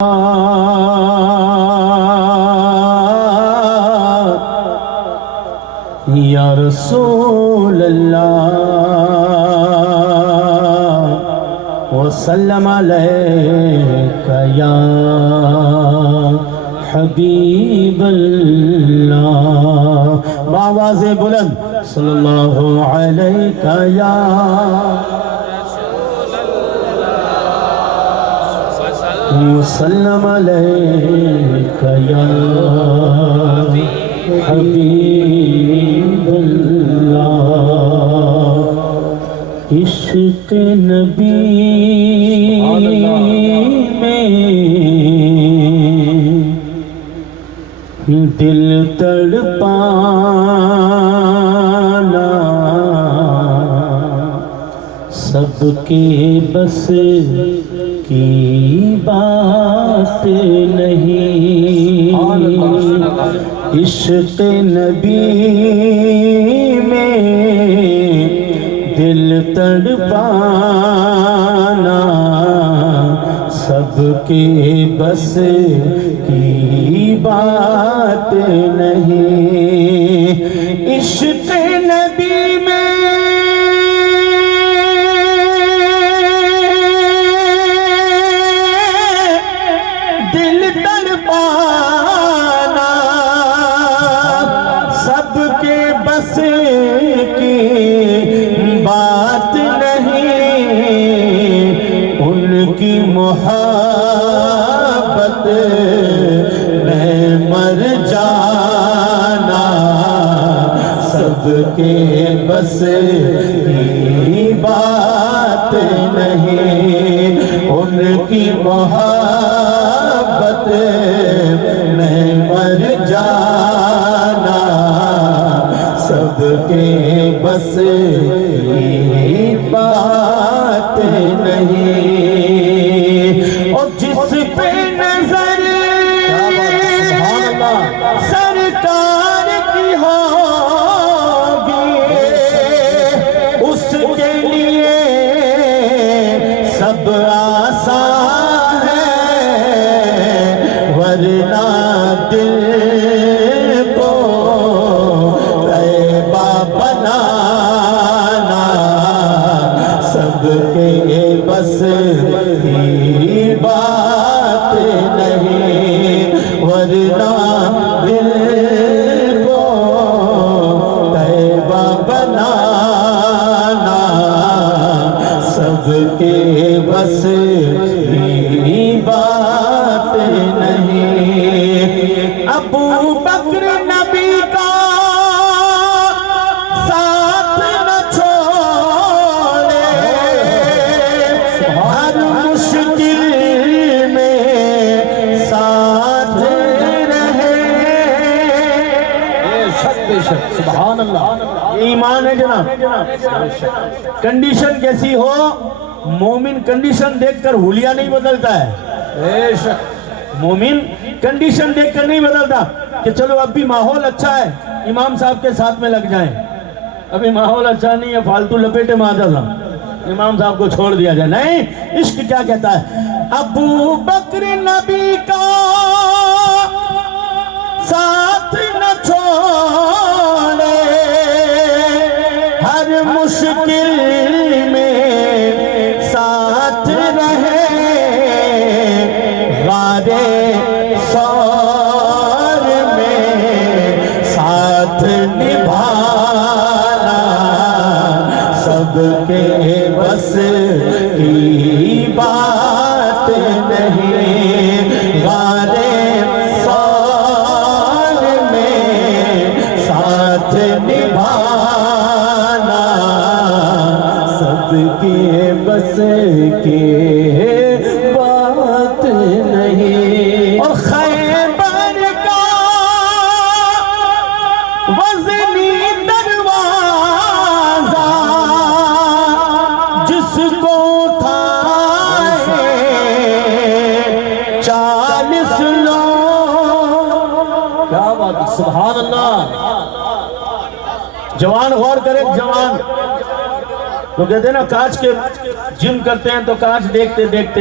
یا رسول اللہ وسلم علیک یا حبیب اللہ، بآواز بلند صلی اللہ علیک یا وسلم علیک یا حبیب اللہ۔ عشق نبی میں دل تڑپانا سب کے بس کی بات نہیں، عشق نبی میں دل تڑپانا سب کے بس کی بات نہیں، عشق نبی میں دل تڑپانا سب کے بس کی بات نہیں، ان کی محبت میں مر جانا سب کے بس کی بات نہیں، ان کی محبت میں مر جانا سب کے بس کی بات نہیں، اور جس پہ نظر سرکار کی ہوگی اس کے لیے سب آسان ہے، ورنہ دل کو طیبہ بنانا سب کے بس کی بات نہیں، ورنہ دل کو طیبہ بنانا سب کے بس کی بات نہیں۔ ابو بکر نبی کا ساتھ نہ چھوڑے، ہر مشکل میں ساتھ رہے، بے شک سبحان اللہ، یہ ایمان ہے جناب۔ کنڈیشن کیسی ہو، مومن کنڈیشن دیکھ کر حلیہ نہیں بدلتا ہے، بے شک مومن کنڈیشن دیکھ کر نہیں بدلتا کہ چلو اب بھی ماحول اچھا ہے امام صاحب کے ساتھ میں لگ جائیں، ابھی ماحول اچھا نہیں ہے فالتو لپیٹے مادہ امام صاحب کو چھوڑ دیا جائے، نہیں، عشق کیا کہتا ہے؟ ابو بکر نبی کا ساتھ نہ چھوڑے، ہر مشکل میں ساتھ رہے، غار ثور میں ساتھ نبھانا سب کے بس کی بات نہیں، غار ثور میں ساتھ نبھانا سب کے بس کی بات نہیں، اور خیبر کا وزنی دروازہ جس کو اٹھائے 40 لوگ، کیا بات، سبحان اللہ۔ جوان غور کرے، جوان تو کہتے ہیں نا کانچ کے جم کرتے ہیں تو کانچ دیکھتے دیکھتے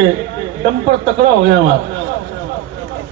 ٹمپر تکڑا ہو گیا ہمارا،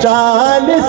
40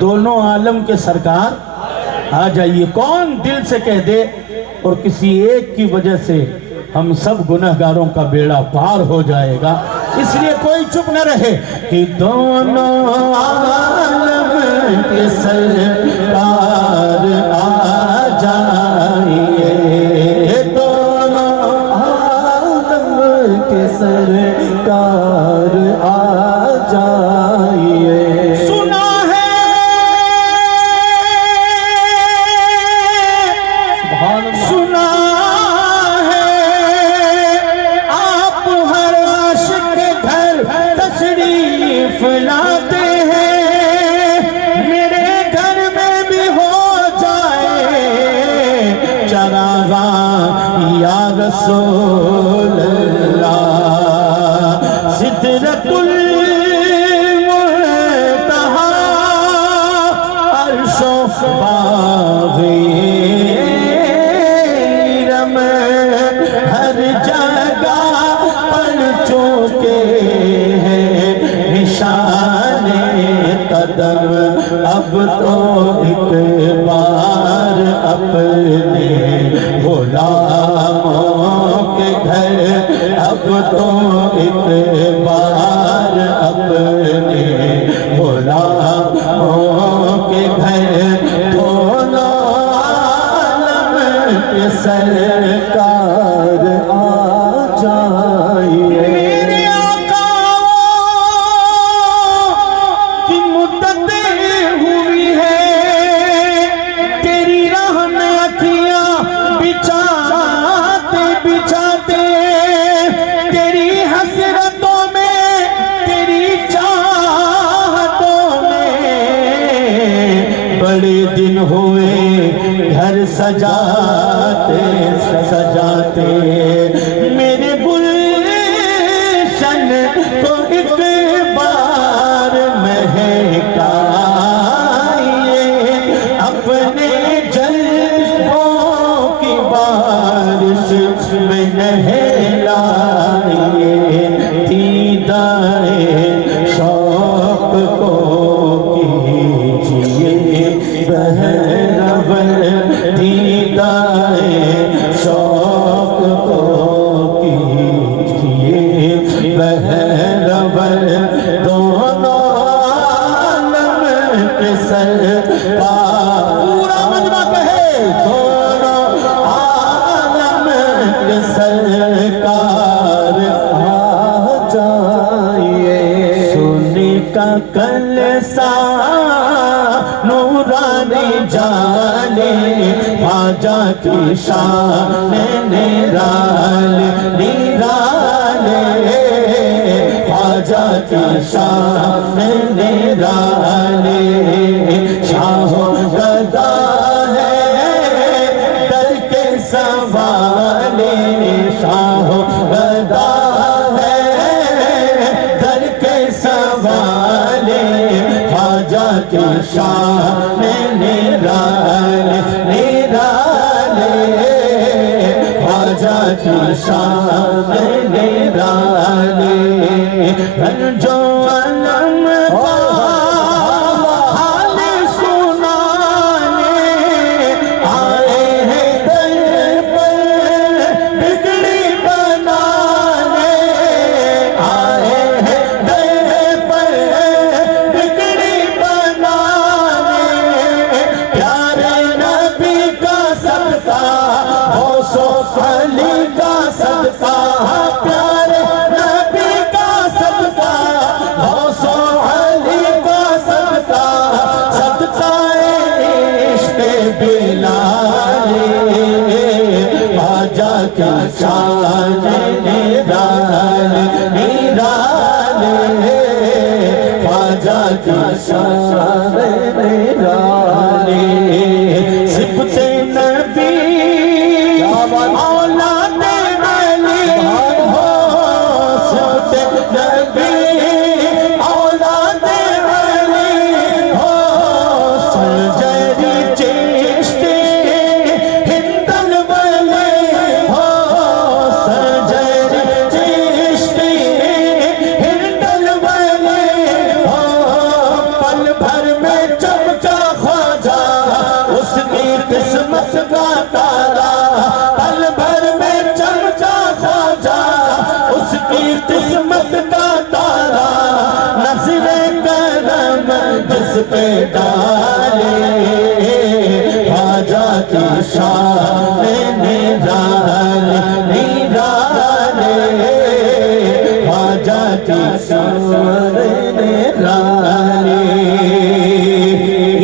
دونوں عالم کے سرکار آ جائیے. کون دل سے کہہ دے اور کسی ایک کی وجہ سے ہم سب گنہگاروں کا بیڑا پار ہو جائے گا. اس لیے کوئی چپ نہ رہے کہ دونوں عالم کے سرکار آ جائیے. دونوں عالم کے سرکار آ جائیے. سنا ہے سبحان اللہ. سنا آپ ہر عاشق کے گھر تشریف لاتے ہیں. میرے گھر میں بھی ہو جائے چراغاں یا رسول اللہ. سدرۃ المنتہا عرش و باغ ہر جگہ پڑ چکے ہیں نشان قدم. اب تو ایک بار اپنے غلاموں کے گھر اب تو ایک بار اپنے غلاموں کے گھر دونوں عالم کے سرکار آ جائیے. میرے آقا کی مدتیں ہوئی ہے تیری راہ میں اکھیاں بچھاتے بچھاتے. تیری حسرتوں میں تیری چاہتوں میں بڑے دن ہوئے گھر سجاتے سجاتے. میرے گلشن کو ایک بار مہکائیے اپنے جلووں کی بارش میں نہلائیے. دیدائے شوق کو کیجیے بہرور. دیدائے شوق کو کیجیے بہرور. دونوں عالم کے سرکار پورا مجمع کہے دونوں عالم کے سرکار آ جائیے. سونے کا کلسا نورانی جانے خواجہ کی شان نرال نرالے. خواجہ کی شان نرالے. شاہ گدا ہے در کے سوالے. شاہ گدا در کے سوالے. خواجہ کی شان نرالے نرالے. خواجہ کی شان نرالے. رنجو علم کا حال سنانے آئے ہیں در پر بگڑی بنانے. آئے ہیں در پر بگڑی بنانے. پیارے نبی کا صدقہ ہو سو علی کا صدقہ. پیارے نبی کا صدقہ دست پہ ڈالے خواجہ کی شان نرالے نرالے خواجہ کی شان نرالے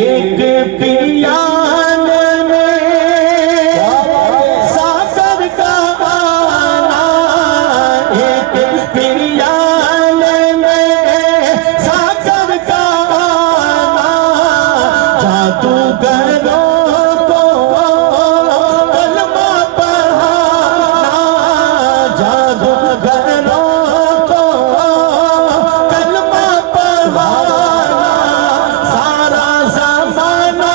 ایک پیالے میں ساغر کا آنا ایک پیالے میں ساغر کا آنا جادوگروں کو کلمہ پڑھانا جادوگروں کو کلمہ پڑھانا سارا زمانہ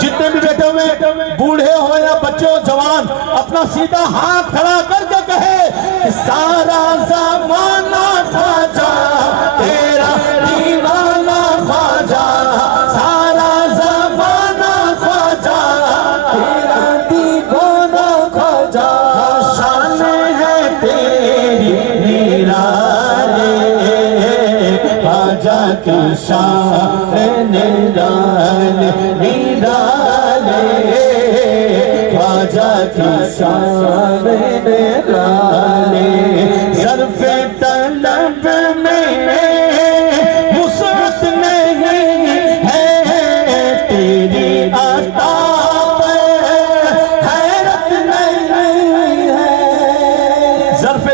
جتنے بھی بیٹھے ہوئے بوڑھے ہو یا بچے ہو جوان اپنا سیدھا ہاتھ کھڑا کر کے کہے کہ سارا زمانہ خواجہ تیرا دیوانہ خواجہ سارا زمانہ خواجہ تیرا دیوانہ خواجہ شان ہے تیری نرالے خواجہ کی شان نرالے نرالے خواجہ کی شان نرالے ظرف طلب میں وسعت نہیں ہے تیری عطا پہ حیرت نہیں ہے ظرف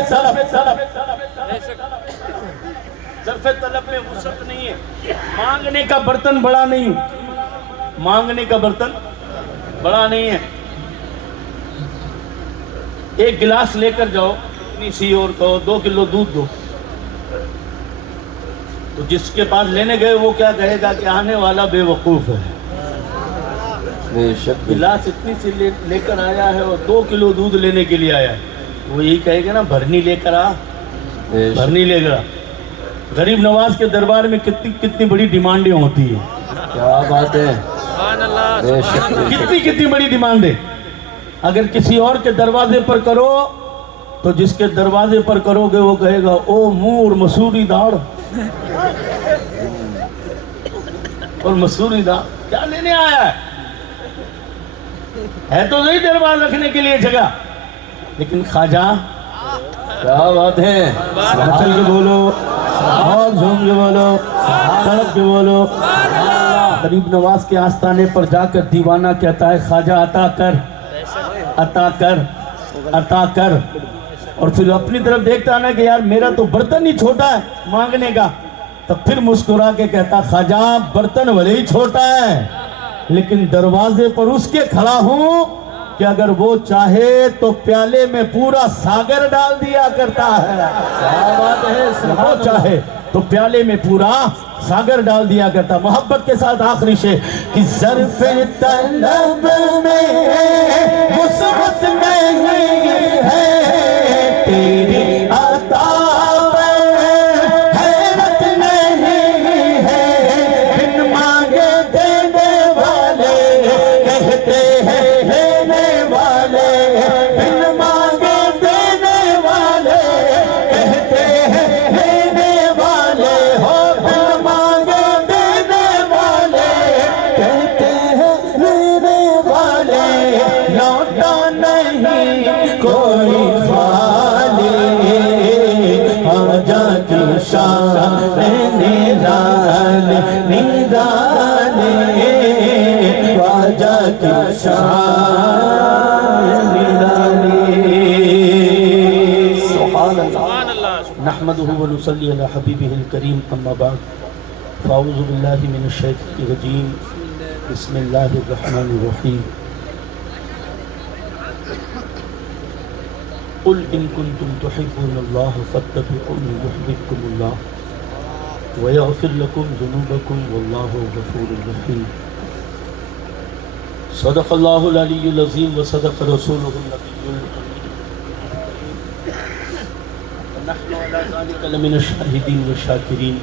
طلب میں وسعت نہیں ہے مانگنے کا برتن بڑا نہیں مانگنے کا برتن بڑا نہیں ہے ایک گلاس لے کر جاؤ اتنی سی اور کہو 2 کلو دودھ دو تو جس کے پاس لینے گئے وہ کیا کہے گا کہ آنے والا بے وقوف ہے بے شک گلاس اتنی سی لے کر آیا ہے اور 2 کلو دودھ لینے کے لیے آیا ہے وہ یہی کہے گا نا بھرنی لے کر آ بھرنی لے کر آ غریب نواز کے دربار میں کتنی بڑی ڈیمانڈیں ہوتی ہیں کیا بات ہے بے شک کتنی بڑی ڈیمانڈ ہے اگر کسی اور کے دروازے پر کرو تو جس کے دروازے پر کرو گے وہ کہے گا او مور مسوری داڑ اور مسوری داڑ کیا لینے آیا ہے تو نہیں دربار رکھنے کے لیے جگہ لیکن خواجہ کیا بات ہے چل کے بولو بہت جھوم کے بولو تڑپ کے بولو غریب نواز کے آستانے پر جا کر دیوانہ کہتا ہے خواجہ عطا کر عطا کر عطا کر اور پھر اپنی طرف دیکھتا ہے نا کہ یار میرا تو برتن ہی چھوٹا ہے مانگنے کا تب پھر مسکرا کے کہتا خواجہ برتن بھلے ہی چھوٹا ہے لیکن دروازے پر اس کے کھڑا ہوں کہ اگر وہ چاہے تو پیالے میں پورا ساگر ڈال دیا کرتا ہے کیا بات ہے وہ چاہے تو پیالے میں پورا ساگر ڈال دیا کرتا محبت کے ساتھ آخری شے کہ ظرف طلب میں وسعت نہیں ہے تیری عطا پہ حیرت نہیں ہے بن مانگے دینے والے کہتے ہیں لینے والے بن مانگے دینے والے کہتے ہیں لینے والے ہو بن مانگے دینے والے کہتے ہیں میرے والے لوٹا نہیں کوئی خالی خواجہ کی شان نرالے نرالے خواجہ کی شان نرالے سبحان اللہ نحمده ونصلي على حبيبه الكريم اما بعد فاعوذ بالله من الشيطان الرجيم بسم الله الرحمن الرحيم قل ان كنتم تحبون الله فاتبعوني يحببكم الله ويغفر لكم ذنوبكم والله غفور رحيم صدق الله العلي العظيم وصدق رسوله النبي الأمين ونحن على ذلك لمن الشاهدين والشاكرين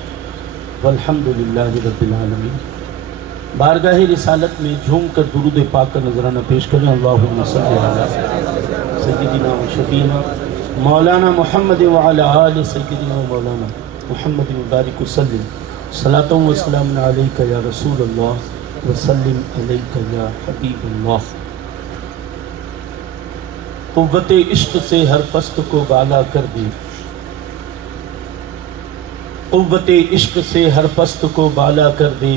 والحمد لله رب العالمين بارگاہ رسالت میں جھوم کر درود پاک کا نذرانہ پیش کریں اللہم صلی علی سیدنا و شفینا مولانا محمد وعلی آل سیدنا و مولانا محمد مبارک وسلم صلاۃ و سلام علیک یا رسول اللہ وسلم علیک یا حبیب اللہ۔ قوت عشق سے ہر پست کو بالا کر دی، قوت عشق سے ہر پست کو بالا کر دے،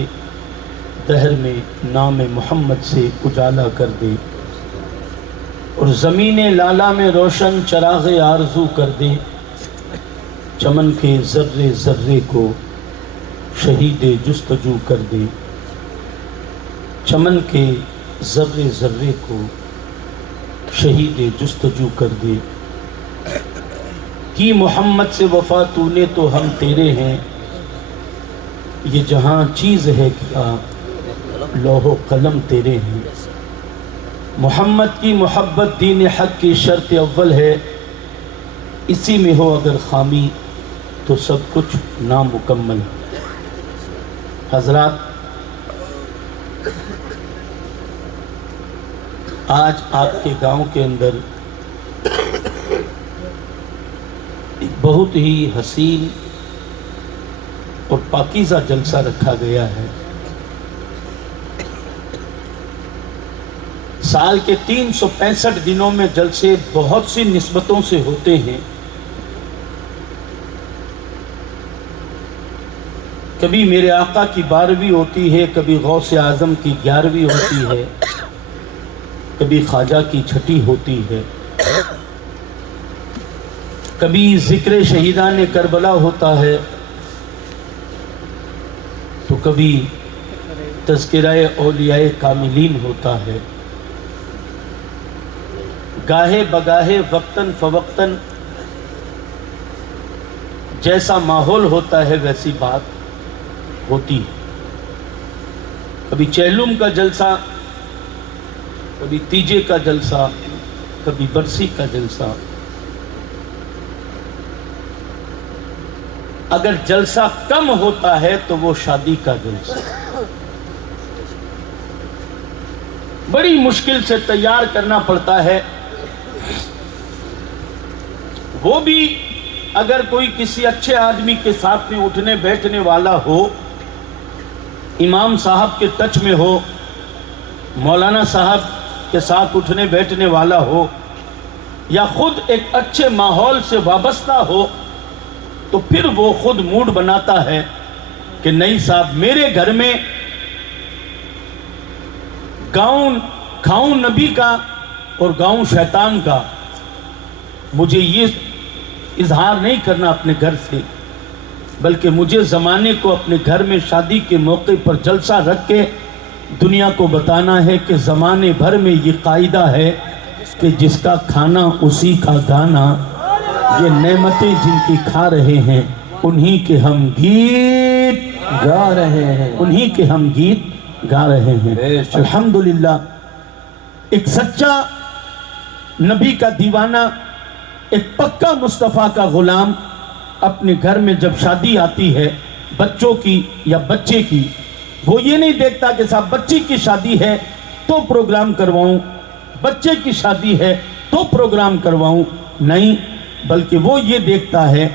دہر میں نام محمد سے اجالا کر دے، اور زمین لالا میں روشن چراغ آرزو کر دے، چمن کے ذرے ذرے کو شہید جستجو کر دے، چمن کے ذرے ذرے کو شہید جستجو کر دے۔ کی محمد سے وفا تو نے تو ہم تیرے ہیں، یہ جہاں چیز ہے کیا لوح و قلم تیرے ہیں۔ محمد کی محبت دین حق کی شرط اول ہے، اسی میں ہو اگر خامی تو سب کچھ نامکمل۔ حضرات، آج آپ کے گاؤں کے اندر ایک بہت ہی حسین اور پاکیزہ جلسہ رکھا گیا ہے۔ سال کے 365 دنوں میں جلسے بہت سی نسبتوں سے ہوتے ہیں۔ کبھی میرے آقا کی 12ویں ہوتی ہے، کبھی غوث اعظم کی 11ویں ہوتی ہے، کبھی خواجہ کی 6 ہوتی ہے، کبھی ذکر شہیدان کربلا ہوتا ہے، تو کبھی تذکرہ اولیاء کاملین ہوتا ہے۔ گاہے بگاہے وقتاً فوقتاً جیسا ماحول ہوتا ہے ویسی بات ہوتی ہے۔ کبھی چہلم کا جلسہ، کبھی تیجے کا جلسہ، کبھی برسی کا جلسہ۔ اگر جلسہ کم ہوتا ہے تو وہ شادی کا جلسہ، بڑی مشکل سے تیار کرنا پڑتا ہے۔ وہ بھی اگر کوئی کسی اچھے آدمی کے ساتھ میں اٹھنے بیٹھنے والا ہو، امام صاحب کے ٹچ میں ہو، مولانا صاحب کے ساتھ اٹھنے بیٹھنے والا ہو، یا خود ایک اچھے ماحول سے وابستہ ہو، تو پھر وہ خود موڈ بناتا ہے کہ نہیں صاحب، میرے گھر میں گاؤں کھاؤں نبی کا اور گاؤں شیطان کا، مجھے یہ اظہار نہیں کرنا اپنے گھر سے، بلکہ مجھے زمانے کو اپنے گھر میں شادی کے موقع پر جلسہ رکھ کے دنیا کو بتانا ہے کہ زمانے بھر میں یہ قاعدہ ہے کہ جس کا کھانا اسی کا گانا، یہ نعمتیں جن کی کھا رہے ہیں انہی کے ہم گیت گا رہے ہیں، انہی کے ہم گیت گا رہے ہیں۔ الحمدللہ، ایک سچا نبی کا دیوانہ، ایک پکا مصطفیٰ کا غلام اپنے گھر میں جب شادی آتی ہے بچوں کی یا بچے کی، وہ یہ نہیں دیکھتا کہ صاحب بچی کی شادی ہے تو پروگرام کرواؤں، بچے کی شادی ہے تو پروگرام کرواؤں، نہیں، بلکہ وہ یہ دیکھتا ہے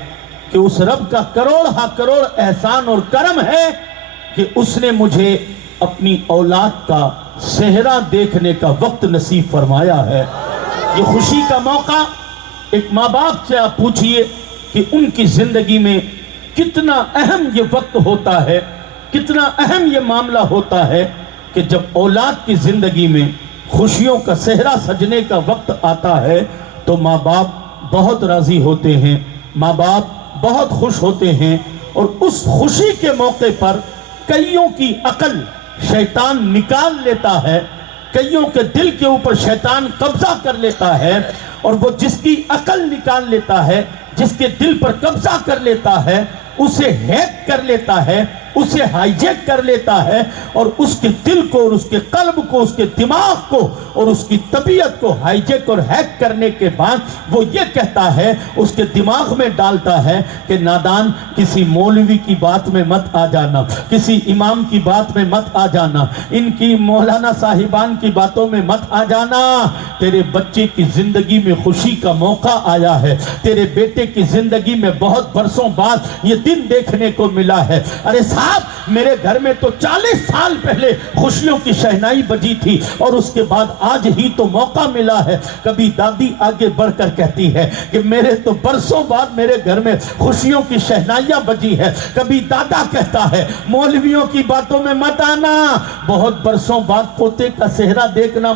کہ اس رب کا کروڑ ہا کروڑ احسان اور کرم ہے کہ اس نے مجھے اپنی اولاد کا صحرا دیکھنے کا وقت نصیب فرمایا ہے۔ یہ خوشی کا موقع، ایک ماں باپ سے آپ پوچھئے کہ ان کی زندگی میں کتنا اہم یہ وقت ہوتا ہے، کتنا اہم یہ معاملہ ہوتا ہے کہ جب اولاد کی زندگی میں خوشیوں کا صحرا سجنے کا وقت آتا ہے تو ماں باپ بہت راضی ہوتے ہیں، ماں باپ بہت خوش ہوتے ہیں، اور اس خوشی کے موقع پر کئیوں کی عقل شیطان نکال لیتا ہے، کئیوں کے دل کے اوپر شیطان قبضہ کر لیتا ہے، اور وہ جس کی عقل نکال لیتا ہے، جس کے دل پر قبضہ کر لیتا ہے، اسے ہیک کر لیتا ہے، اسے ہائی جیک کر لیتا ہے، اور اس کے دل کو اور اس کے قلب کو، اس کے دماغ کو اور اس کی طبیعت کو ہائی جیک اور ہیک کرنے کے بعد وہ یہ کہتا ہے، اس کے دماغ میں ڈالتا ہے کہ نادان، کسی مولوی کی بات میں مت آ جانا، کسی امام کی بات میں مت آ جانا، ان کی مولانا صاحبان کی باتوں میں مت آ جانا، تیرے بچے کی زندگی میں خوشی کا موقع آیا ہے، تیرے بیٹے کی زندگی میں بہت برسوں بعد یہ دن دیکھنے کو ملا ہے۔ ارے صاحب میرے گھر میں تو 40 سال پہلے خوشیوں کی شہنائی بجی تھی اور اس کے بعد آج ہی تو موقع ملا ہے. کبھی دادی آگے بڑھ کر کہتی ہے کہ میرے تو برسوں بعد میرے گھر میں خوشیوں کی شہنائیاں بجی ہے. کبھی دادا کہتا ہے مولویوں کی باتوں میں مت آنا, بہت برسوں بعد پوتے کا صحرا دیکھنا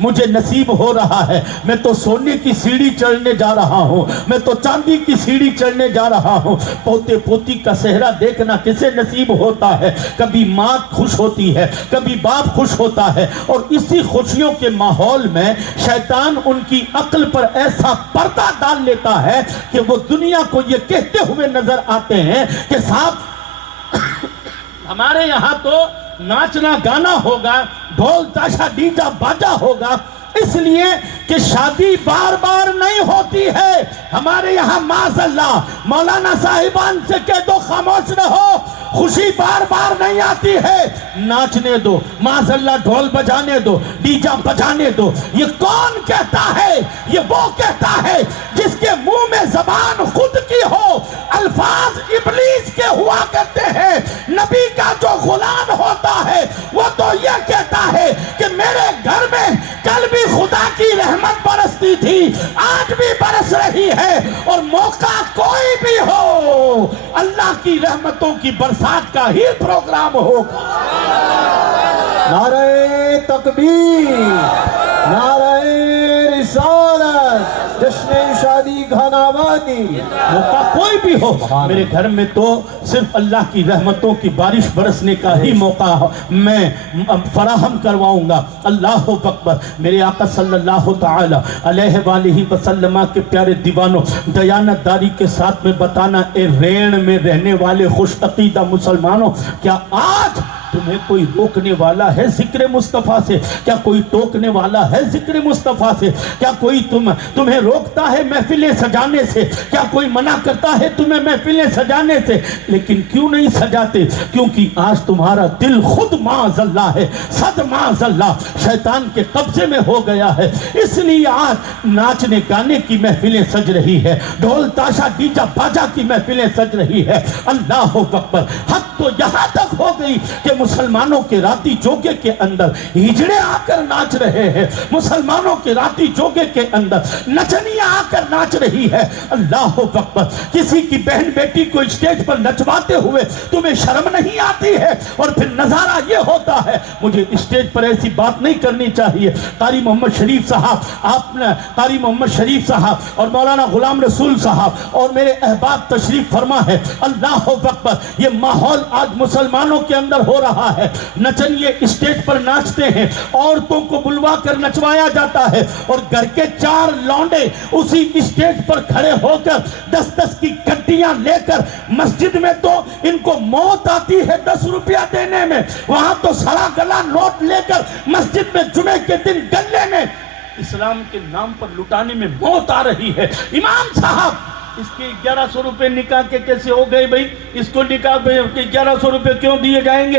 مجھے نصیب ہو رہا ہے. میں تو سونے کی سیڑھی چڑھنے جا رہا ہوں, میں تو چاندی کی سیڑھی چڑھنے جا رہا ہوں. پوتے پوتی کا صحرا دیکھنا کسے نصیب ہوتا ہے؟ کبھی ماں خوش ہوتی ہے, کبھی باپ خوش ہوتا ہے, اور اسی خوشیوں کے ماحول میں شیطان ان کی عقل پر ایسا پردہ ڈال لیتا ہے کہ وہ دنیا کو یہ کہتے ہوئے نظر آتے ہیں کہ صاحب ہمارے یہاں تو ناچنا گانا ہوگا, ڈھول تاشا ڈیجا باجا ہوگا, اس لیے کہ شادی بار بار نہیں ہوتی ہے. ہمارے یہاں معاذ اللہ مولانا صاحبان سے کہہ دو خاموش رہو, خوشی بار بار نہیں آتی ہے, ناچنے دو, معاذ اللہ ڈھول بجانے دو, ڈیجا بجانے دو. یہ کون کہتا ہے؟ یہ وہ کہتا ہے جس کے منہ میں زبان خود کی ہو, الفاظ ابلیس کے ہوا کرتے ہیں. نبی کا جو غلام ہوتا ہے وہ تو یہ کہتا ہے کہ میرے گھر میں کل بھی خدا کی رحمت برستی تھی, آج بھی برس رہی ہے, اور موقع کوئی بھی ہو اللہ کی رحمتوں کی برسات کا ہی پروگرام ہوگا. نعرہ تکبیر, نعرہ رسالت, جشن شادی گھن آبادی. موقع کوئی بھی ہو, میرے گھر میں تو صرف اللہ کی رحمتوں کی بارش برسنے کا ہی موقع میں فراہم کرواؤں گا. اللہ اکبر. میرے آقا صلی اللہ تعالی علیہ وآلہ وسلم کے پیارے دیوانوں, دیانت داری کے ساتھ میں بتانا اے رین میں رہنے والے خوش عقیدہ مسلمانوں, کیا آج تمہیں کوئی روکنے والا ہے ذکر مصطفیٰ سے؟ کیا کوئی ٹوکنے والا ہے ذکر مصطفیٰ سے؟ کیا کوئی تمہیں روکتا ہے محفلیں سجانے سے؟ کیا کوئی منع کرتا ہے تمہیں محفلیں سجانے سے؟ لیکن کیوں نہیں سجاتے؟ کیونکہ آج تمہارا دل خود معاذ اللہ ہے, صد معاذ اللہ شیطان کے قبضے میں ہو گیا ہے. اس لیے آج ناچنے گانے کی محفلیں سج رہی ہے, ڈھول تاشا ڈیجا باجا کی محفلیں سج رہی ہے. اللہ اکبر. حد تو یہاں تک ہو گئی کہ مسلمانوں کے راتی جوگے کے اندر ہجڑے آ کر ناچ رہے ہیں, مسلمانوں کے راتی جوگے کے اندر نچنیاں آ کر ناچ رہی ہے. اللہ اکبر. کسی کی بہن بیٹی کو اسٹیج پر نچواتے ہوئے تمہیں شرم نہیں آتی ہے؟ اور پھر نظارہ یہ ہوتا ہے, مجھے اسٹیج پر ایسی بات نہیں کرنی چاہیے. قاری محمد شریف صاحب, آپ نے قاری محمد شریف صاحب اور مولانا غلام رسول صاحب اور میرے احباب تشریف فرما ہے. اللہ اکبر. یہ ماحول آج مسلمانوں کے اندر ہو رہا ہے. نچنیے اسٹیج پر ناچتے ہیں, عورتوں کو بلوا کر نچوایا جاتا ہے, اور گھر کے 4 لونڈے اسی اسٹیج پر کھڑے ہو کر 10 کی گڈیاں لے کر, مسجد میں تو ان کو موت آتی ہے 10 روپیہ دینے میں, وہاں تو سڑا گلا نوٹ لے کر مسجد میں جمعے کے دن گلے میں اسلام کے نام پر لٹانے میں موت آ رہی ہے. امام صاحب اس کے 1100 روپے نکاح کے کیسے ہو گئے بھائی؟ اس کو نکاح پہ 1100 روپے کیوں دیے جائیں گے؟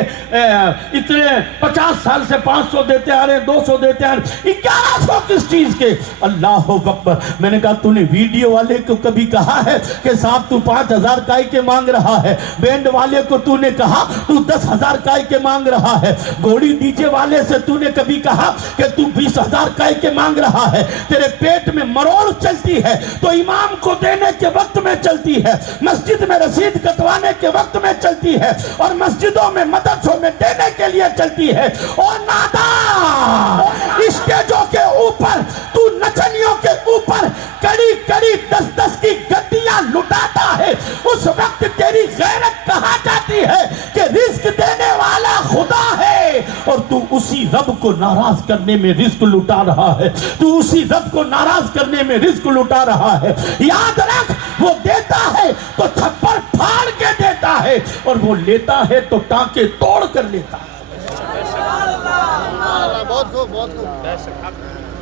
اتنے 50 سال سے 500 دیتے آ رہے ہیں, 200 دیتے آ رہے ہیں, 1100 کس چیز کے؟ اللہ اکبر. میں نے کہا تو نے ویڈیو والے کو کبھی کہا ہے کہ صاحب تو 5000 کائی کے مانگ رہا ہے؟ بینڈ والے کو تو نے کہا تو 10,000 کائی کے مانگ رہا ہے؟ گھوڑی ڈیجے والے سے تو نے کبھی کہا کہ تو 20,000 کائی کے مانگ رہا ہے؟ تیرے پیٹ میں مروڑ چلتی ہے تو امام کو دینے کے وقت میں چلتی ہے, مسجد میں رسید کٹوانے کے وقت میں چلتی ہے, اور مسجدوں میں مدرسوں میں دینے کے لیے چلتی ہے. اور نادان اسٹیجوں کے اوپر تو نچنیوں کے اوپر کڑی کڑی 10 کی گڈیاں لٹاتا ہے, اس وقت تیری غیرت کہاں جاتی ہے کہ رزق دینے والا خدا ہے, اور تو اسی رب کو ناراض کرنے میں رزق لٹا رہا ہے, تو اسی رب کو ناراض کرنے میں رزق لٹا رہا ہے. یاد رکھ, وہ دیتا ہے تو چھپر پھاڑ کے دیتا ہے, اور وہ لیتا ہے تو ٹانکے توڑ کر لیتا ہے.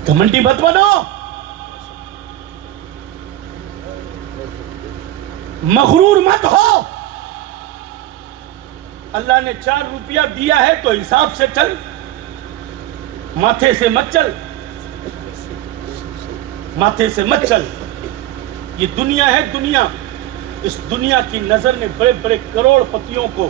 کمنٹی مت بنو, مغرور مت ہو. اللہ نے 4 روپیہ دیا ہے تو حساب سے چل, ماتھے سے مت چل, ماتھے سے مت چل. یہ دنیا ہے دنیا, اس دنیا کی نظر نے بڑے بڑے کروڑ پتیوں کو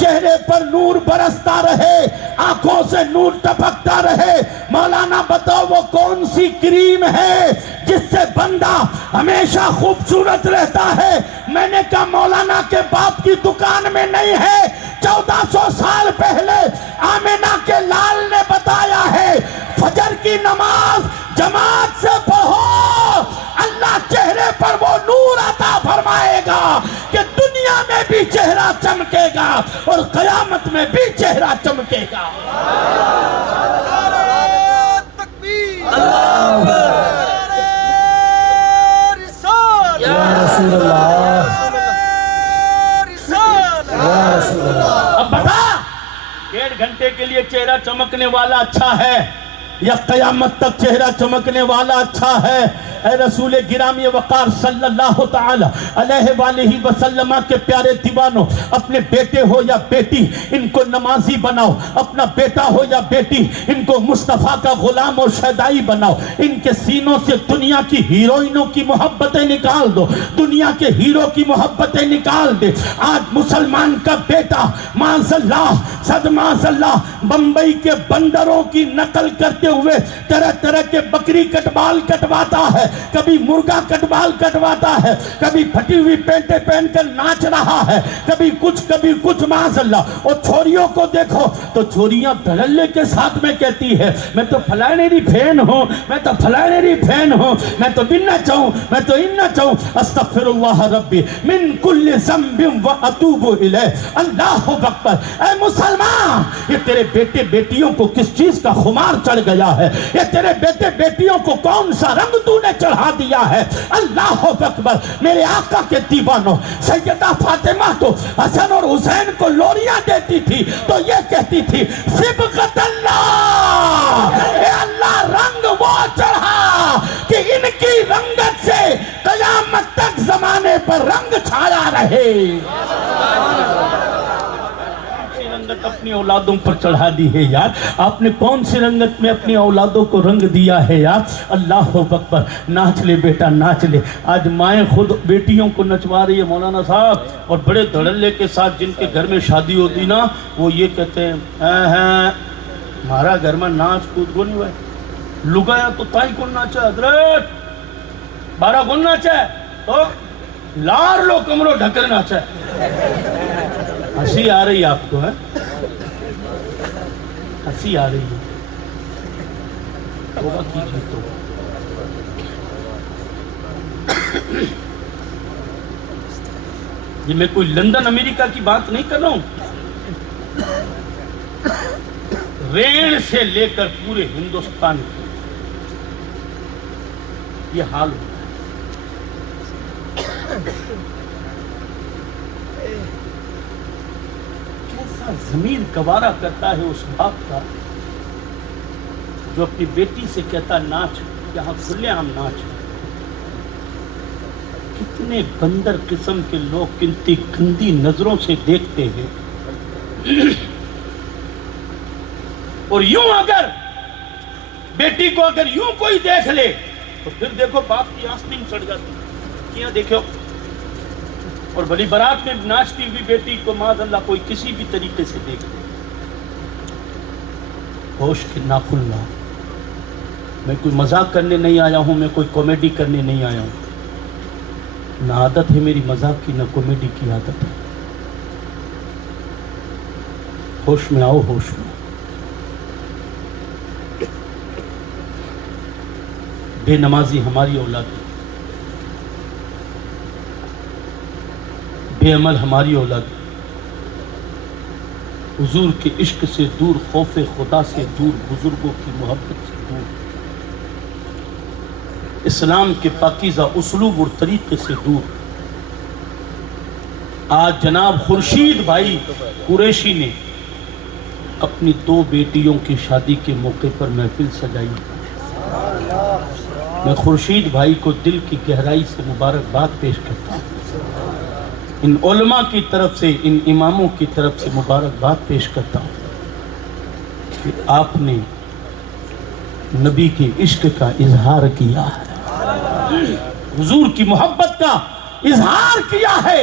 چہرے پر نور برستا رہے، آنکھوں سے نور ٹپکتا رہے۔ مولانا بتاؤ وہ کون سی کریم ہے جس سے بندہ ہمیشہ خوبصورت رہتا ہے؟ میں نے کہا مولانا کے باپ کی دکان میں نہیں ہے، 1400 سال پہلے آمینہ کے لال نے بتایا ہے، فجر کی نماز جماعت سے پڑھو، اللہ چہرے پر وہ نور عطا فرمائے گا کہ دنیا میں بھی چہرہ چمکے گا اور قیامت میں بھی چہرہ چمکے گا۔ اب بتا، 1.5 گھنٹے کے لیے چہرہ چمکنے والا اچھا ہے یا قیامت تک چہرہ چمکنے والا اچھا ہے؟ اے رسول گرامی وقار صلی اللہ تعالی علیہ وآلہ وسلم کے پیارے دیوانوں، اپنے بیٹے ہو یا بیٹی ان کو نمازی بناؤ، اپنا بیٹا ہو یا بیٹی ان کو مصطفیٰ کا غلام اور شیدائی بناؤ، ان کے سینوں سے دنیا کی ہیروئنوں کی محبتیں نکال دو، دنیا کے ہیرو کی محبتیں نکال دے۔ آج مسلمان کا بیٹا معاذ اللہ صد معاذ اللہ بمبئی کے بندروں کی نقل کرتے ہوئے طرح طرح کے بکری کٹبال کٹواتا ہے، کبھی مرغا کٹبال کٹواتا ہے، کبھی پھٹی ہوئی پینٹیں پہن کر ناچ رہا ہے، کبھی کچھ معاذ اللہ۔ اور چھوڑیوں کو دیکھو تو چھوڑیاں دھڑلے کے ساتھ میں کہتی ہے میں تو فلانیری بہن ہوں، میں تو فلانیری بہن ہوں، میں تو بننا چاہوں، میں تو اننا چاہوں، استغفر اللہ ربی من کل ذنب واتوب الیہ۔ اللہ اکبر۔ اے مسلمان، یہ تیرے بیٹے بیٹیوں کو کس چیز کا خمار چڑھ گیا ہے؟ یہ تیرے بیٹے بیٹیوں کو کون سا رنگ تو نے چڑھا دیا ہے؟ اللہ اکبر۔ میرے آقا کے دیوانوں، سیدہ فاطمہ تو حسن اور حسین کو لوریاں دیتی تھی تو یہ کہتی تھی صبغت اللہ، اے اللہ رنگ وہ چڑھا کہ ان کی رنگت سے قیامت تک زمانے پر رنگ چھایا رہے۔ رنگت اپنی اولادوں پر چڑھا دی ہے یار، آپ نے کون سی رنگت میں اپنی اولادوں کو رنگ دیا ہے یار؟ اللہ اکبر۔ ناچ لے بیٹا ناچ لے۔ آج مائیں خود بیٹیوں کو نچوا رہی ہے مولانا صاحب، اور بڑے دھڑلے کے ساتھ جن کے گھر میں شادی ہوتی نا وہ یہ کہتے ہیں ہمارا گھر میں ناچ کود کو نہیں ہوا ہے، لگایا تو تائی کون ناچا حضرت، 12 کون ناچا ہے تو لار لو کمروں ڈھکر ناچا ہے۔ ہنسی آ رہی ہے آپ کو؟ ہے ہنسی آ رہی ہے؟ توبہ کیجیے تو۔ یہ میں کوئی لندن امریکہ کی بات نہیں کر رہا ہوں، ریڑھ سے لے کر پورے ہندوستان کی یہ حال ہوتا ہے۔ ضمیر گوارا کرتا ہے اس باپ کا جو اپنی بیٹی سے کہتا ناچ، یہاں کھلے عام ناچ۔ کتنے بندر قسم کے لوگ کتنی گندی نظروں سے دیکھتے ہیں، اور یوں اگر بیٹی کو اگر یوں کوئی دیکھ لے تو پھر دیکھو باپ کی آستین چڑھ جاتی۔ یہاں دیکھو، اور بڑی برات میں ناچتی ہوئی بیٹی کو معاذ اللہ کوئی کسی بھی طریقے سے دیکھ لے، ہوش کے ناخن لا۔ میں کوئی مذاق کرنے نہیں آیا ہوں، میں کوئی کامیڈی کرنے نہیں آیا ہوں، نہ عادت ہے میری مذاق کی نہ کامیڈی کی عادت ہے۔ ہوش میں آؤ، ہوش میں۔ بے نمازی ہماری اولاد ہے، بے عمل ہماری اولاد ہے، حضور کے عشق سے دور، خوف خدا سے دور، بزرگوں کی محبت سے دور، اسلام کے پاکیزہ اسلوب اور طریقے سے دور۔ آج جناب خورشید بھائی قریشی نے اپنی 2 بیٹیوں کی شادی کے موقع پر محفل سجائی۔ میں خورشید بھائی کو دل کی گہرائی سے مبارکباد پیش کرتا ہوں، ان علماء کی طرف سے، ان اماموں کی طرف سے مبارکباد پیش کرتا ہوں کہ آپ نے نبی کے عشق کا اظہار کیا ہے، حضور کی محبت کا اظہار کیا ہے۔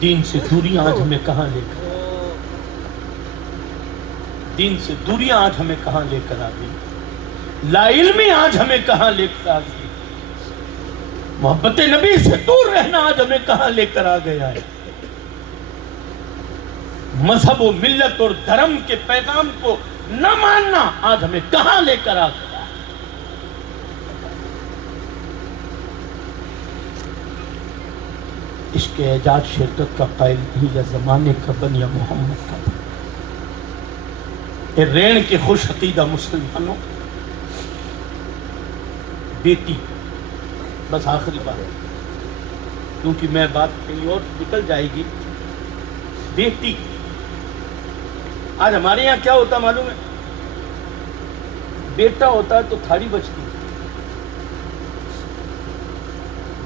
دین سے دوریاں آج ہمیں کہاں لے کر دین سے دوریاں آج ہمیں کہاں لے کر آ گئی، لا علمی آج ہمیں کہاں لے کر آ گئی، محبت نبی سے دور رہنا آج ہمیں کہاں لے کر آ گیا ہے، مذہب و ملت اور دھرم کے پیغام کو نہ ماننا آج ہمیں کہاں لے کر آ گیا۔ عشق اعجاز شرکت کا قائل نہیں، یا زمانے کا بن یا محمد کا بن۔ اے رین کے خوش عقیدہ مسلمانوں، بیٹی، بس آخری بات کیونکہ میں بات کہیں اور نکل جائے گی، بیٹی آج ہمارے یہاں کیا ہوتا معلوم ہے، بیٹا ہوتا ہے تو تھالی بچتی ہے،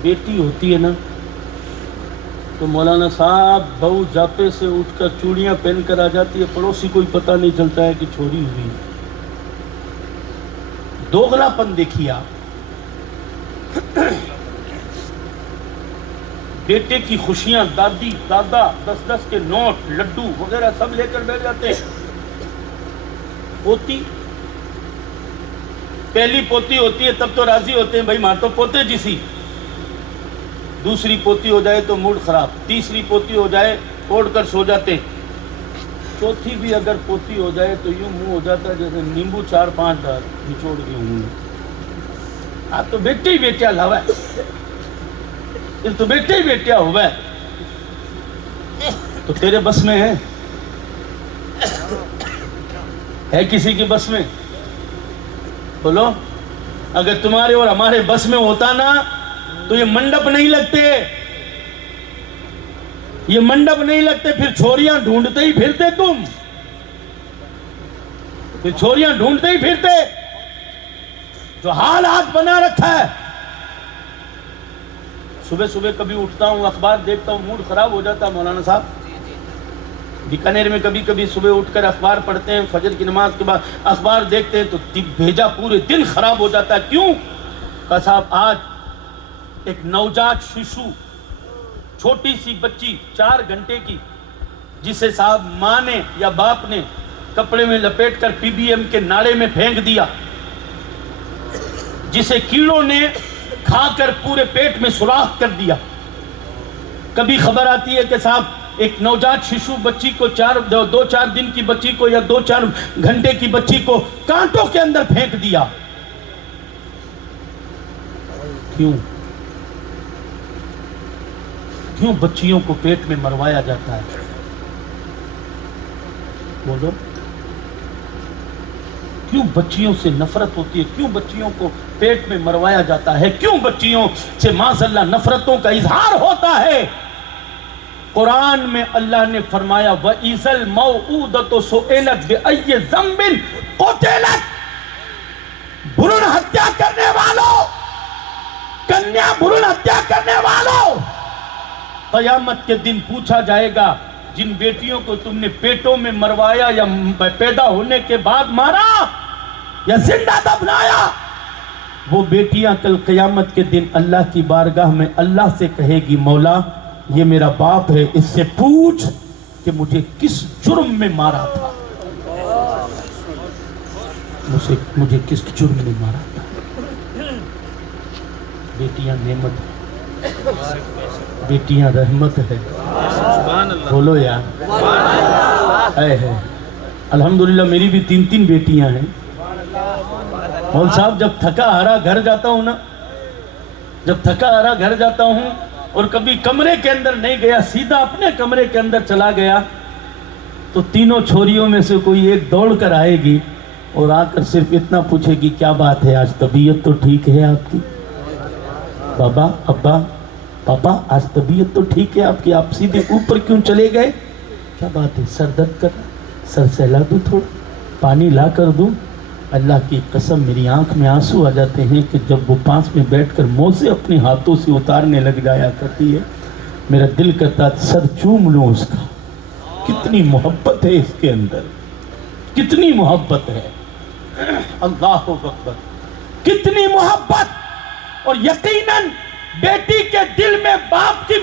بیٹی ہوتی ہے نا تو مولانا صاحب بہو جاپے سے اٹھ کر چوڑیاں پہن کر آ جاتی ہے، پڑوسی کوئی پتہ نہیں چلتا ہے کہ چھوڑی ہوئی ہے۔ دوغلا پن دیکھیے آپ، بیٹے کی خوشیاں دادی دادا 10-10 کے نوٹ لڈو وغیرہ سب لے کر بیٹھ جاتے ہیں۔ پوتی، پہلی پوتی ہوتی ہے تب تو راضی ہوتے ہیں، بھائی ماں تو پوتے جیسی، دوسری پوتی ہو جائے تو موڈ خراب، تیسری پوتی ہو جائے اوڑھ کر سو جاتے، چوتھی بھی اگر پوتی ہو جائے تو یوں منہ ہو جاتا ہے جیسے نیمبو 4-5 نچوڑ کے ہوں۔ آپ تو بیٹے ہی بیٹیا لاوا ہے، یہ تو بیٹے ہی بیٹیا ہوا ہے، تو تیرے بس میں ہے کسی کی بس میں؟ بولو، اگر تمہارے اور ہمارے بس میں ہوتا نا تو یہ منڈپ نہیں لگتے، یہ منڈپ نہیں لگتے، پھر چھوریاں ڈھونڈتے ہی پھرتے تم، پھر چھوریاں ڈھونڈتے ہی پھرتے، جو حال آج بنا رکھا ہے۔ صبح صبح کبھی اٹھتا ہوں اخبار دیکھتا ہوں موڈ خراب ہو جاتا ہے مولانا صاحب، بیکانیر میں کبھی کبھی صبح اٹھ کر اخبار پڑھتے ہیں، فجر کی نماز کے بعد اخبار دیکھتے ہیں تو بھیجا پورے دن خراب ہو جاتا ہے۔ کیوں؟ کہ صاحب آج ایک نوجات شیشو، چھوٹی سی بچی 4 گھنٹے کی، جسے صاحب ماں نے یا باپ نے کپڑے میں لپیٹ کر پی بی ایم کے ناڑے میں پھینک دیا، جسے کیڑوں نے کھا کر پورے پیٹ میں سوراخ کر دیا۔ کبھی خبر آتی ہے کہ صاحب ایک نوجات شیشو بچی کو 2-4 دن کی بچی کو یا 2-4 گھنٹے کی بچی کو کانٹوں کے اندر پھینک دیا۔ کیوں؟ کیوں بچیوں کو پیٹ میں مروایا جاتا ہے؟ بولو، کیوں بچیوں سے نفرت ہوتی ہے؟ کیوں بچیوں کو پیٹ میں مروایا جاتا ہے؟ کیوں بچیوں سے معاذ اللہ نفرتوں کا اظہار ہوتا ہے؟ قرآن میں اللہ نے فرمایا وَإِذَا الْمَوْءُودَةُ سُئِلَتْ بِأَيِّ ذَنبٍ قُتِلَتْ، بھرون ہتیا کرنے والوں، کنیا بھرون ہتیا کرنے والوں، قیامت کے دن پوچھا جائے گا جن بیٹیوں کو تم نے پیٹوں میں مروایا یا پیدا ہونے کے بعد مارا یا زندہ دفنایا، وہ بیٹیاں کل قیامت کے دن اللہ کی بارگاہ میں اللہ سے کہے گی مولا یہ میرا باپ ہے، اس سے پوچھ کہ مجھے کس جرم میں مارا تھا، مجھے کس جرم میں مارا تھا۔ بیٹیاں نعمت ہے، بیٹیاں رحمت ہے، بولو یار، اے ہے۔ الحمدللہ میری بھی 3 بیٹیاں ہیں۔ مول صاحب جب تھکا ہارا گھر جاتا ہوں نا، جب تھکا ہارا گھر جاتا ہوں اور کبھی کمرے کے اندر نہیں گیا، سیدھا اپنے کمرے کے اندر چلا گیا، تو تینوں چھوریوں میں سے کوئی ایک دوڑ کر آئے گی اور آ کر صرف اتنا پوچھے گی کیا بات ہے آج طبیعت تو ٹھیک ہے آپ کی؟ بابا، ابا، پاپا آج طبیعت تو ٹھیک ہے آپ کی، آپ سیدھے اوپر کیوں چلے گئے؟ کیا بات ہے؟ سر درد کر رہا، سر سہلا دوں، تھوڑا پانی لا کر دوں؟ اللہ کی قسم میری آنکھ میں آنسو آ جاتے ہیں کہ جب وہ پاس میں بیٹھ کر موزے اپنے ہاتھوں سے اتارنے لگ جایا کرتی ہے، میرا دل کرتا سر چوم لوں اس کا۔ کتنی محبت ہے اس کے اندر، کتنی محبت ہے، اللہ اکبر، کتنی محبت۔ اور یقیناً بیٹی کے دل میں باپ کی